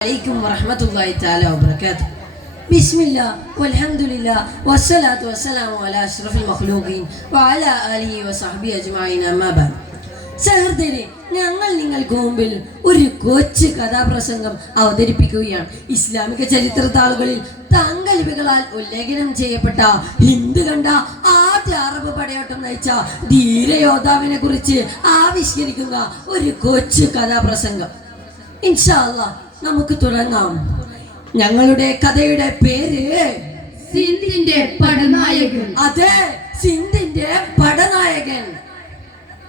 عليكم ورحمة الله تعالى وبركاته. بسم الله والحمد لله والصلاة والسلام على أشرف المخلوقين وعلى آله وصحبه أجمعين أما بعد. സഹൃദയരെ, ഞങ്ങൾ നിങ്ങൾക്ക് മുമ്പിൽ ഒരു കൊച്ചു കഥാപ്രസംഗം അവതരിപ്പിക്കുകയാണ്. ഇസ്ലാമിക ചരിത്രത്താളുകളിൽ തങ്കലിപികളാൽ ഉല്ലേഖനം ചെയ്യപ്പെട്ട ഹിന്ദു കണ്ട ആദ്യ അറബ് പടയോട്ടം നയിച്ച ധീരയോദ്ധാവിനെ കുറിച്ച് ആവിഷ്കരിക്കുന്ന ഒരു കൊച്ചു കഥാപ്രസംഗം. ഇൻഷാ അല്ലാഹ് നമുക്ക് തുടങ്ങാം. ഞങ്ങളുടെ കഥയുടെ പേര് സിന്ധിന്റെ പടനായകൻ. അതെ, സിന്ധിന്റെ പടനായകൻ.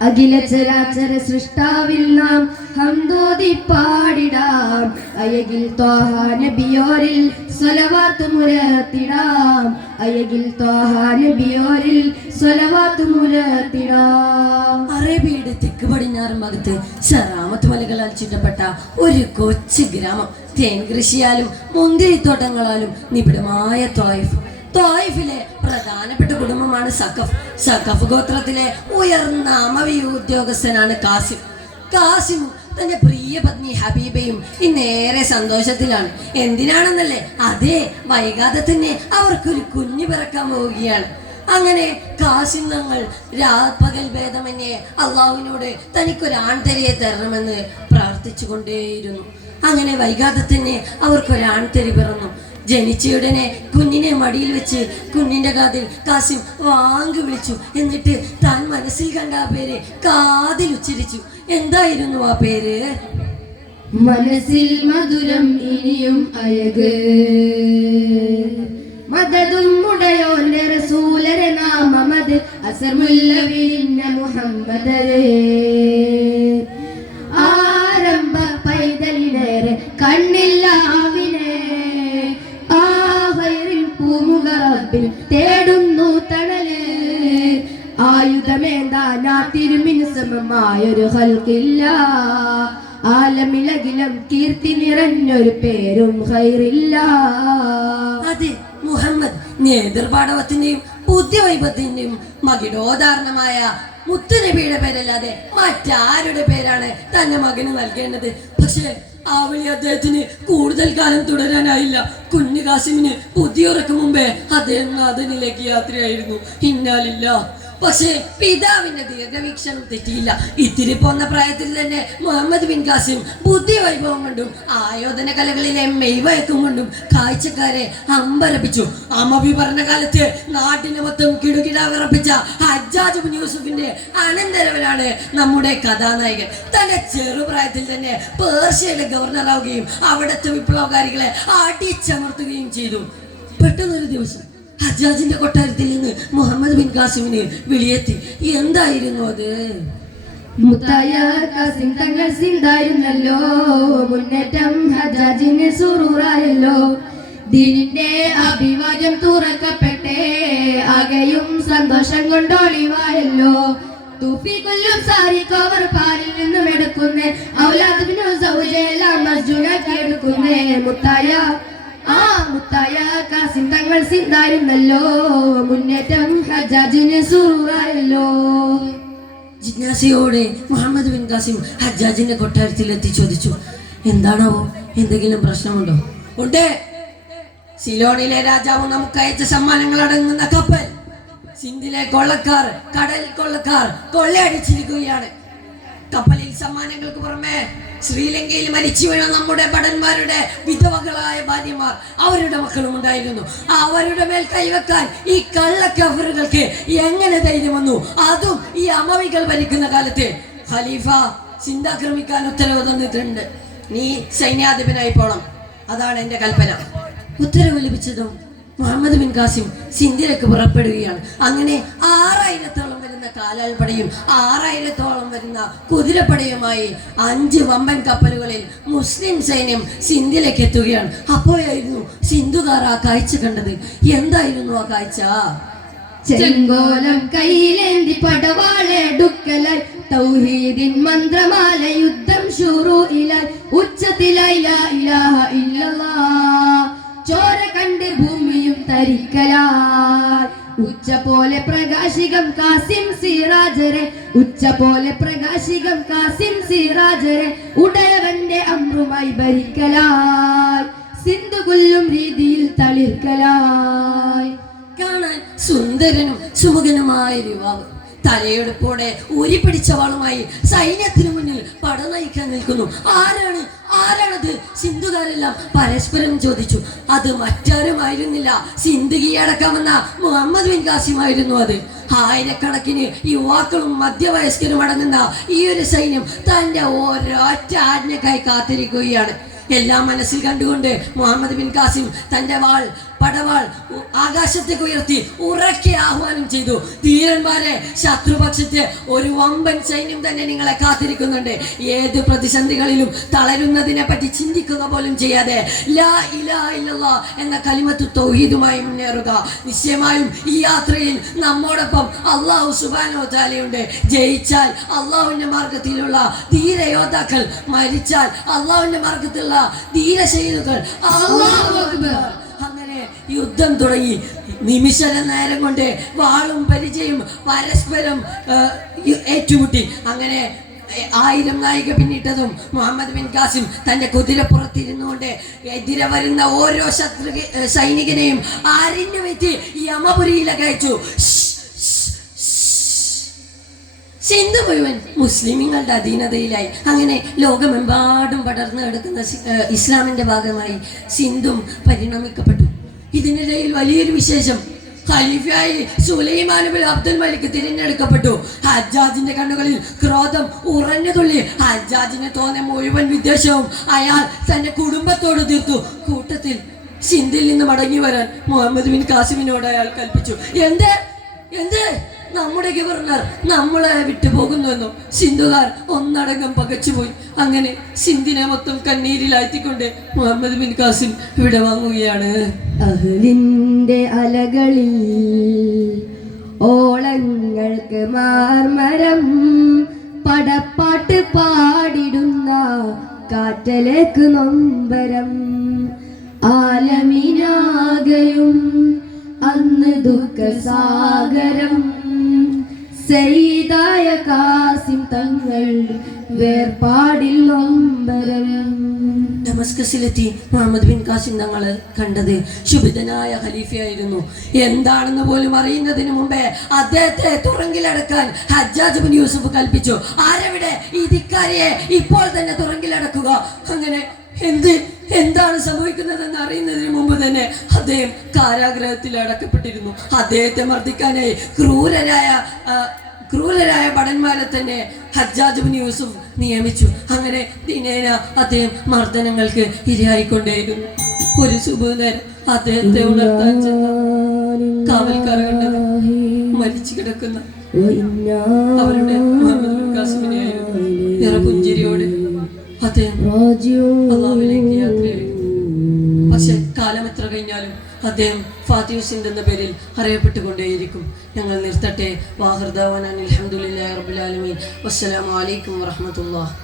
അഖില ചരാചര സൃഷ്ടാവിൽ നാം ഹംദോദി പാടിടാം. അയകിൽ ത്വാഹ നബിയോരിൽ സ്വലവാത്ത് മുരത്തിടാം. അയകിൽ ത്വാഹ നബിയോരിൽ സ്വലവാത്ത് മുരത്തിടാം. അറേബ്യയുടെ തെക്ക് പടിഞ്ഞാറ് ഭാഗത്ത് ശറാമത്ത് മലകളാൽ ചുറ്റപ്പെട്ട ഒരു കൊച്ചു ഗ്രാമം. തേൻ കൃഷിയാലും മുന്തിരിത്തോട്ടങ്ങളാലും നിബിഡമായ ത്വായിഫ്. ത്വായിഫിലെ പ്രധാനപ്പെട്ട കുടുംബമാണ് സഖഫ്. സഖഫ് ഗോത്രത്തിലെ ഉയർന്ന അമവി ഉദ്യോഗസ്ഥനാണ് കാസിം. കാസിം തന്റെ പ്രിയ പത്നി ഹബീബയും ഇന്നേറെ സന്തോഷത്തിലാണ്. എന്തിനാണെന്നല്ലേ? അതെ, വൈകാതെ തന്നെ അവർക്കൊരു കുഞ്ഞു പിറക്കാൻ പോവുകയാണ്. അങ്ങനെ കാസിം തങ്ങൾ രാപ്പകൽ ഭേദമന്യേ അള്ളാഹുവിനോട് തനിക്കൊരാൺതരിയെ തരണമെന്ന് പ്രാർത്ഥിച്ചു കൊണ്ടേയിരുന്നു. അങ്ങനെ വൈകാതെ തന്നെ അവർക്കൊരാൺതരി പിറന്നു. ജനിച്ചയുടനെ കുഞ്ഞിനെ മടിയിൽ വെച്ച് കുഞ്ഞിന്റെ കാതിൽ കാസിം വാങ്ങി വിളിച്ചു. എന്നിട്ട് താൻ മനസ്സിൽ കണ്ട ആ പേര് കാതിൽ ഉച്ചരിച്ചു. എന്തായിരുന്നു ആ പേര്? മനസ്സിൽ മധുരം ഇനിയും അയക് മദദും ഉടയോന്റെ റസൂലരെ നാമമത് അസർമുല്ലവിന്ന മുഹമ്മദരെ. ആരംഭ പൈതലിനേറെ കണ്ണില്ലാവിനെ പൂമുഖറബിൽ തേടുന്നു തണല്. ആയുധമേന്താനാ തിരുമിന് സമമായൊരു ഹൽക്കില്ല. ആലമിലകിലം കീർത്തി നിറഞ്ഞൊരു പേരും ഖൈറില്ല. അതെ, മുഹമ്മദ് നേതൃപാടവത്തിന്റെയും ബുദ്ധിവൈഭവത്തിന്റെയും മകിടോദാഹരണമായ മുത്തുനബിയുടെ പേരല്ലാതെ മറ്റാരുടെ പേരാണ് തന്റെ മകന് നൽകേണ്ടത്? പക്ഷേ ആ വിളി അദ്ദേഹത്തിന് കൂടുതൽ കാലം തുടരാനായില്ല. കുഞ്ഞു കാസിമിന് ബുദ്ധിയുറക്കും മുമ്പേ അദ്ദേഹം നാഥനിലേക്ക് യാത്രയായിരുന്നു. ഇന്നാലില്ലാഹ്. പക്ഷേ പിതാവിന്റെ ദീർഘവീക്ഷണം തെറ്റിയില്ല. ഇത്തിരി പോന്ന പ്രായത്തിൽ തന്നെ മുഹമ്മദ് ബിൻ കാസിം ബുദ്ധി വൈഭവം കൊണ്ടും ആയോധന കലകളിലെ മെയ്വഴക്കം കൊണ്ടും കാഴ്ചക്കാരെ അമ്പരപ്പിച്ചു. അമവി ഭരണകാലത്ത് നാട്ടിനെ മൊത്തം കിടുകിട വിറപ്പിച്ച ഹജ്ജാജ് ബിൻ യൂസുഫിന്റെ അനന്തരവനാണ് നമ്മുടെ കഥാനായകൻ. തന്റെ ചെറുപ്രായത്തിൽ തന്നെ പേർഷ്യയിലെ ഗവർണറാവുകയും അവിടുത്തെ വിപ്ലവകാരികളെ അടിച്ചമർത്തുകയും ചെയ്തു. പെട്ടെന്നൊരു ദിവസം ഹജ്ജാജിന്റെ കൊട്ടാരത്തിൽ നിന്ന് മുഹമ്മദ് ബിൻ കാസിമിന് വിളിയെത്തി. എന്തായിരുന്നു അത്? മുത്തായ കാസിം തങ്ങൾ സിന്ധായിരുന്നല്ലോ. മുന്നേറ്റം ഹജ്ജാജിന് സുറൂറായല്ലോ. ദീനിന്റെ അഭിവാദ്യം തുറക്കപ്പെട്ടേ ആകെയും സന്തോഷം കൊണ്ടൊളിവായല്ലോ. തൂഫീഖുല്ലും സാരി കവർ പാലിൽ നിന്നും എടുക്കുന്നേ. ഔലാദ് ബിൻ സൗജയെല്ലാം മസ്ജൂനാക്കി എടുക്കുന്നേ. മുത്തായ കാസിം തങ്ങൾ സിന്ധായിരുന്നല്ലോ. മുന്നേറ്റം ഹജ്ജാജിന് സുറൂറായല്ലോ. ജിജ്ഞാസയോടെ മുഹമ്മദ് ബിൻ കാസിം ഹജ്ജാജിന്റെ കൊട്ടാരത്തിൽ എത്തി ചോദിച്ചു, എന്താണാവോ? എന്തെങ്കിലും പ്രശ്നമുണ്ടോ? ഉണ്ട്. സിലോണിലെ രാജാവ് നമുക്ക് അയച്ച സമ്മാനങ്ങൾ അടങ്ങുന്ന കപ്പൽ സിന്ധിലെ കൊള്ളക്കാർ, കടൽ കൊള്ളക്കാർ കൊള്ളയടിച്ചിരിക്കുകയാണ്. കപ്പലിൽ സമ്മാനങ്ങൾക്ക് പുറമെ ശ്രീലങ്കയിൽ മരിച്ചു വീണ നമ്മുടെ ഭടന്മാരുടെ വിധവകളായ ഭാര്യമാർ, അവരുടെ മക്കളും ഉണ്ടായിരുന്നു. അവരുടെ മേൽ കൈവെക്കാൻ ഈ കള്ളക്കഫറുകൾക്ക് എങ്ങനെ ധൈര്യം വന്നു? അതും ഈ അമവികൾ ഭരിക്കുന്ന കാലത്ത്. ഖലീഫ സിന്ധാക്രമിക്കാൻ ഉത്തരവ് തന്നിട്ടുണ്ട്. നീ സൈന്യാധിപനായി പോണം, അതാണ് എന്റെ കൽപ്പന. ഉത്തരവ് ലഭിച്ചതും മുഹമ്മദ് ബിൻ കാസിം സിന്ധിലേക്ക് പുറപ്പെടുകയാണ്. അങ്ങനെ 6000-ഓളം വരുന്ന കാലാൾപ്പടയും 6000-ഓളം വരുന്ന കുതിരപ്പടയുമായി 5 വമ്പൻ കപ്പലുകളിൽ മുസ്ലിം സൈന്യം സിന്ധിലേക്ക് എത്തുകയാണ്. അപ്പോഴായിരുന്നു സിന്ധുകാർ ആ കാഴ്ച കണ്ടത്. എന്തായിരുന്നു ആ കാഴ്ച? ചെങ്കോലം കയ്യിലേന്തി പടവാളെടുക്കലായി തൗഹീദിൻ മന്ത്രമാല യുദ്ധം ശുറൂഇലായി ഉച്ചത്തിലായി ലാ ഇലാഹ ഇല്ലല്ലാഹ്. ചോര കണ്ട് ഭൂമിയും തരിക്കലായി ഉച്ച പോലെ പ്രകാശികം കാസിം സിറാജരെ ഉച്ച പോലെ പ്രകാശികം കാസിം സിറാജരെ ഉടയവന്റെ അമ്രുമായി ഭരിക്കലായി സിന്ധു കൊല്ലും രീതിയിൽ തളിർക്കലായി. കാണാൻ സുന്ദരനും സുമുഖനുമായ യുവാവ് തലയെടുപ്പോടെ ഊരിപ്പിടിച്ചവാളുമായി സൈന്യത്തിന് മുന്നിൽ പട നയിക്കാൻ നിൽക്കുന്നു. ആരാണത്? സിന്ധുകാരെല്ലാം പരസ്പരം ചോദിച്ചു. അത് മറ്റാരുമായിരുന്നില്ല, സിന്ധു കീഴടക്കാമെന്ന മുഹമ്മദ് ബിൻ കാസിമായിരുന്നു അത്. ആയിരക്കണക്കിന് യുവാക്കളും മധ്യവയസ്കരും അടങ്ങുന്ന ഈ ഒരു സൈന്യം തന്റെ ഒരൊറ്റ ആജ്ഞക്കായി കാത്തിരിക്കുകയാണ്. എല്ലാം മനസ്സിൽ കണ്ടുകൊണ്ട് മുഹമ്മദ് ബിൻ കാസിം തന്റെ പടവാൾ ആകാശത്തേക്ക് ഉയർത്തി ഉറക്കെ ആഹ്വാനം ചെയ്തു. ധീരന്മാരെ, ശത്രുപക്ഷത്തെ ഒരു വമ്പൻ സൈന്യം തന്നെ നിങ്ങളെ കാത്തിരിക്കുന്നുണ്ട്. ഏത് പ്രതിസന്ധികളിലും തളരുന്നതിനെ പറ്റി ചിന്തിക്കുക പോലും ചെയ്യാതെ ലാ ഇലാഹ ഇല്ലല്ലാഹ് എന്ന കലിമത്തു തൗഹീദുമായി മുന്നേറുക. നിശ്ചയമായും ഈ യാത്രയിൽ നമ്മോടൊപ്പം അല്ലാഹു സുബ്ഹാനഹു വ തആലയുണ്ട്. ജയിച്ചാൽ അല്ലാഹുവിന്റെ മാർഗത്തിലുള്ള ധീരയോദ്ധാക്കൾ, മരിച്ചാൽ അല്ലാഹുവിന്റെ മാർഗത്തിലുള്ള ധീരശൈലുകൾ. അല്ലാഹു അക്ബർ. അങ്ങനെ യുദ്ധം തുടങ്ങി. നിമിഷ നേരം കൊണ്ട് വാളും പരിചയം പരസ്പരം ഏറ്റുമുട്ടി. അങ്ങനെ 1000 നായിക പിന്നിട്ടതും മുഹമ്മദ് ബിൻ കാസിം തന്റെ കുതിരപ്പുറത്തിരുന്നുകൊണ്ട് എതിരെ വരുന്ന ഓരോ സൈനികനെയും അരിഞ്ഞു വെച്ച് യമപുരിയിലേക്ക് അയച്ചു. സിന്ധു മുഴുവൻ മുസ്ലിമുകളുടെ അധീനതയിലായി. അങ്ങനെ ലോകമെമ്പാടും പടർന്നു കിടക്കുന്ന ഇസ്ലാമിന്റെ ഭാഗമായി സിന്ധും പരിണമിക്കപ്പെട്ടു. ഇതിനിടയിൽ വലിയൊരു വിശേഷം, ഖലീഫയായി സുലൈമാൻ ബിൻ അബ്ദുൽ മലിക് തിരഞ്ഞെടുക്കപ്പെട്ടു. ഹജ്ജാജിന്റെ കണ്ണുകളിൽ ക്രോധം ഉറഞ്ഞു തുള്ളി. ഹജ്ജാജിന് തോന്നിയ മുഴുവൻ വിദ്വേഷവും അയാൾ തന്റെ കുടുംബത്തോട് തീർത്തു. കൂട്ടത്തിൽ സിന്ധിൽ നിന്ന് മടങ്ങി വരാൻ മുഹമ്മദ് ബിൻ കാസിമിനോട് അയാൾ കൽപ്പിച്ചു. എന്ത് നമ്മുടെ ഗവർണർ നമ്മളെ വിട്ടുപോകുന്നുവെന്നോ? സിന്ധുകാർ ഒന്നടങ്കം പകച്ചുപോയി. അങ്ങനെ സിന്ധിനെ മൊത്തം കണ്ണീരിലാഴ്ത്തിക്കൊണ്ട് മുഹമ്മദ് ബിൻ കാസിം ഇവിടെ വാങ്ങുകയാണ്. അഹ്ലിന്റെ അലകളിൽ ഓളങ്ങൾക്ക് മാർമരം പടപ്പാട്ട് പാടിടുന്ന കാറ്റലേക്ക് നൊമ്പരം ആലമിനാകയും അന്ന് ദുഃഖസാഗരം സയ്യിദായ കാസിം തങ്ങൾ വേർപാടിൽ നൊമ്പരം. ഡമസ്കസിലെത്തി മുഹമ്മദ് ബിൻ കാസിം തങ്ങൾ കണ്ടത് ശുഭിതനായ ഖലീഫയായിരുന്നു. എന്താണെന്ന് പോലും അറിയുന്നതിന് മുമ്പേ അദ്ദേഹത്തെ തുറങ്കിലടക്കാൻ ഹജ്ജാജ് ബിൻ യൂസുഫ് കൽപ്പിച്ചു. ആരെവിടെ? ഈ ധിക്കാരിയെ ഇപ്പോൾ തന്നെ തുറങ്കിലടക്കുക. അങ്ങനെ എന്താണ് സംഭവിക്കുന്നതെന്ന് അറിയുന്നതിന് മുമ്പ് തന്നെ അദ്ദേഹം കാരാഗ്രഹത്തിൽ അടക്കപ്പെട്ടിരുന്നു. അദ്ദേഹത്തെ മർദ്ദിക്കാനായി ക്രൂരരായ ഭടന്മാരെ തന്നെ ഹജ്ജാജ് ബിൻ യൂസുഫ് നിയമിച്ചു. അങ്ങനെ ദിനേന അദ്ദേഹം മർദ്ദനങ്ങൾക്ക് ഇരയായിക്കൊണ്ടേയിരുന്നു. ഒരു സുബഹുനേരം അദ്ദേഹത്തെ ഉണർത്താൻ ചെന്ന കാവൽക്കാർ കണ്ടത് മരിച്ചു കിടക്കുന്ന അവരുടെ മുഹമ്മദ് ബിൻ കാസിമിനെയായിരുന്നു. നിറപുഞ്ചിരിയോടെ അദ്ദേഹം അല്ലാഹുവിലേക്ക് യാത്രയായി. പക്ഷെ കാലം എത്ര കഴിഞ്ഞാലും അദ്ദേഹം ഫാത്തിഹ് സിന്ധ് എന്ന പേരിൽ അറിയപ്പെട്ടുകൊണ്ടേയിരിക്കും. ഞങ്ങൾ നിർത്തട്ടെ. വാഹിർ ദഅവാനാ അൽഹംദുലില്ലാഹി റബ്ബിൽ ആലമീൻ. വസ്സലാമു അലൈക്കും വറഹ്മത്തുള്ളാഹി.